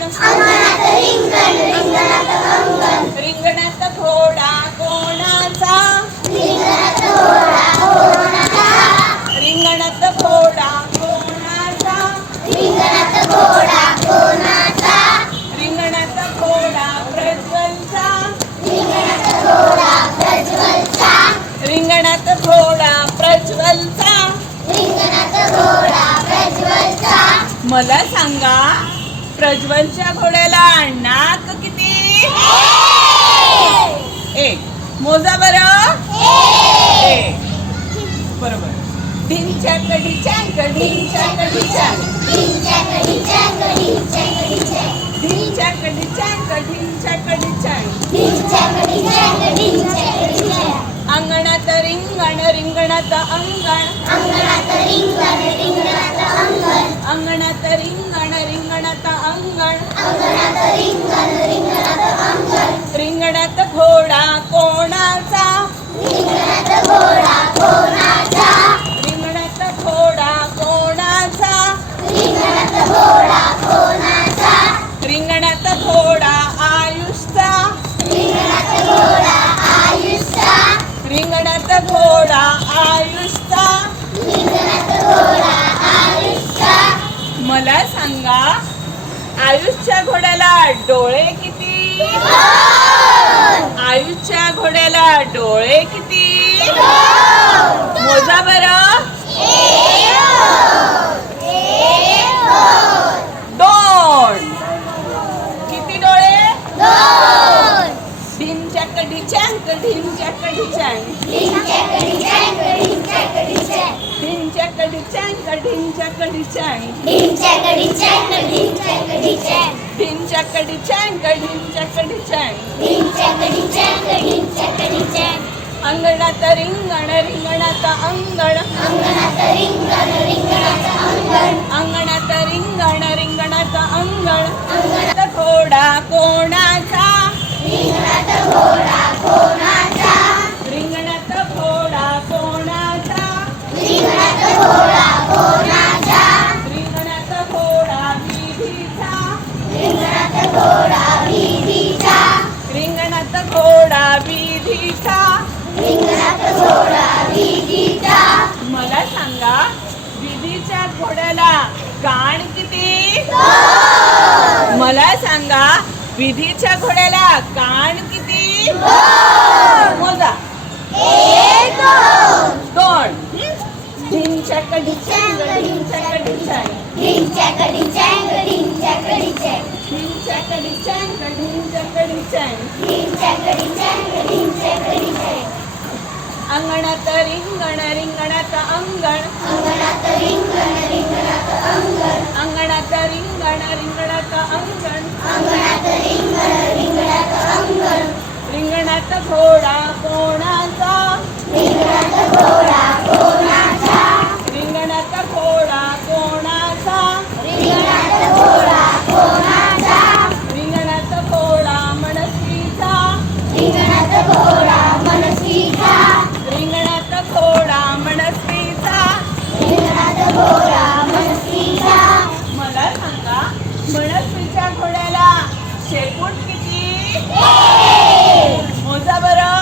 अंगणात रिंगण रिंगणात अंगण रिंगणात घोडा कोणाचा रिंगणात घोडा कोणाचा रिंगणात घोडा कोणाचा रिंगणात घोडा कोणाचा रिंगणात घोडा प्रज्वलचा रिंगणात घोडा प्रज्वलचा रिंगणात घोडा प्रज्वलचा रिंगणात घोडा प्रज्वलचा मला सांगा प्रज्वलच्या घोड्याला नाक किती एक मोजा बरं एक बरोबर ढिंच्या कडी चांग ढिंच्या कडी चांग ढिंच्या कडी चांग ढिंच्या कडी चांग ढिंच्या कडी चांग ढिंच्या कडी चांग ढिंच्या कडी चांग ढिंच्या कडी चांग अंगणात रिंगण रिंगणात अंगण अंगणात रिंगण रिंगणात अंगण अंगणात रिंगण रिंगणात अंगण अंगणात रिंगण रिंगणात अंगण रिंगणात घोडा कोणाचा रिंगणात घोडा कोणाचा रिंगणात घोडा कोणाचा रिंगणात घोडा कोणाचा रिंगणात घोडा आयुषचा रिंगणात घोडा आयुषचा रिंगणात घोडा आयुषचा रिंगणात घोडा आयुषचा मला सांगा आयुषच्या घोड्याला डोळे किती आयुषच्या घोड्याला डोळे किती मोजा बरं दोन किती डोळे ढिंच्या कडी चांग ढिंच्या कडी चांग ढिंच्या कडी चांग ढिंच्या कडी चांग ढिंच्या कडी चांग ढिंच्या कडी चांग ढिंच्या कडी चांग ढिंच्या कडी चांग ढिंच्या कडी चांग ढिंच्या कडी चांग ढिंच्या कडी चांग ढिंच्या कडी चांग अंगणात रिंगण रिंगणात अंगण अंगणात रिंगण रिंगणात अंगण अंगणात रिंगण रिंगणात अंगण अंगणात घोडा कोणाचा रिंगणात घोडा कोणाचा रिंगणात घोडा कोणाचा रिंगणात घोडा कोणाचा रिंगणात घोडा विधीचा रिंगणात घोडा विधीचा रिंगणात घोडा विधीचा रिंगणात घोडा विधीचा मला सांगा विधीच्या घोड्याला कान किती मला सांगा विधीच्या घोड्याला कान किती मोजा दोन ढिंच्या कडी चांग ढिंच्या कडी चांग ढिंच्या कडी चांग ढिंच्या कडी चांग ढिंच्या कडी चांग ढिंच्या कडी चांग ढिंच्या कडी चांग ढिंच्या कडी चांग अंगणात रिंगण रिंगणात अंगण अंगणात रिंगण रिंगणात अंगण अंगणात रिंगण रिंगणात अंगण अंगणात रिंगण रिंगणात अंगण रिंगणात घोडा कोणाचा रिंगणात घोडा कोणाचा रिंगणात घोडा कोणाचा रिंगणात घोडा कोणाचा रिंगणात घोडा मनस्वीचा रिंगणात घोडा मनस्वीचा रिंगणात घोडा मनस्वीचा रिंगणात घोडा मनस्वीचा मला सांगा मनस्वीच्या घोड्याला शेपूट किती मोजा बरं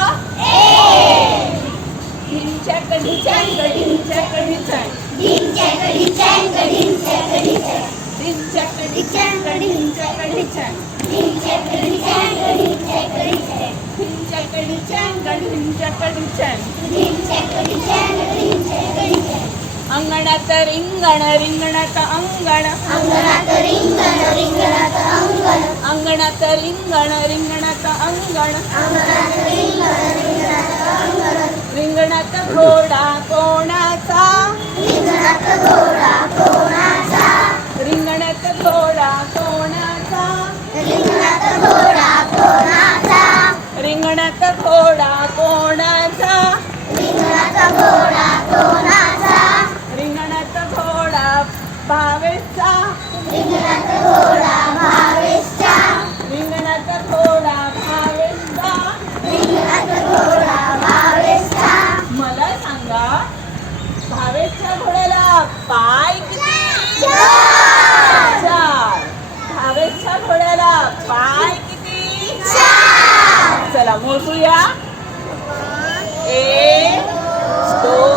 ढिंच्या कडी चांग ढिंच्या कडी चांग ढिंच्या कडी चांग ढिंच्या कडी चांग ढिंच्या कडी चांग ढिंच्या कडी चांग ढिंच्या कडी चांग ढिंच्या कडी चांग ढिंच्या कडी चांग ढिंच्या कडी चांग ढिंच्या कडी चांग ढिंच्या कडी चांग अंगणात रिंगण रिंगणात अंगण अंगणात रिंगण रिंगणात अंगण अंगणात रिंगण रिंगणात अंगण अंगणात रिंगण रिंगणात अंगण रिंगणात घोडा कोणाचा रिंगणात घोडा कोणाचा रिंगणात घोडा कोणाचा रिंगणात घोडा कोणाचा रिंगणात घोडा कोणाचा रिंगणात घोडा कोणाचा रिंगणात घोडा भावेशचा रिंगणात घोडा भावेशचा रिंगणात घोडा भावेशचा रिंगणात घोडा भावेशचा मला सांगा भावेशच्या घोड्याला पाय रेषा घोड्याला पाय किती चला मोजूया 1 2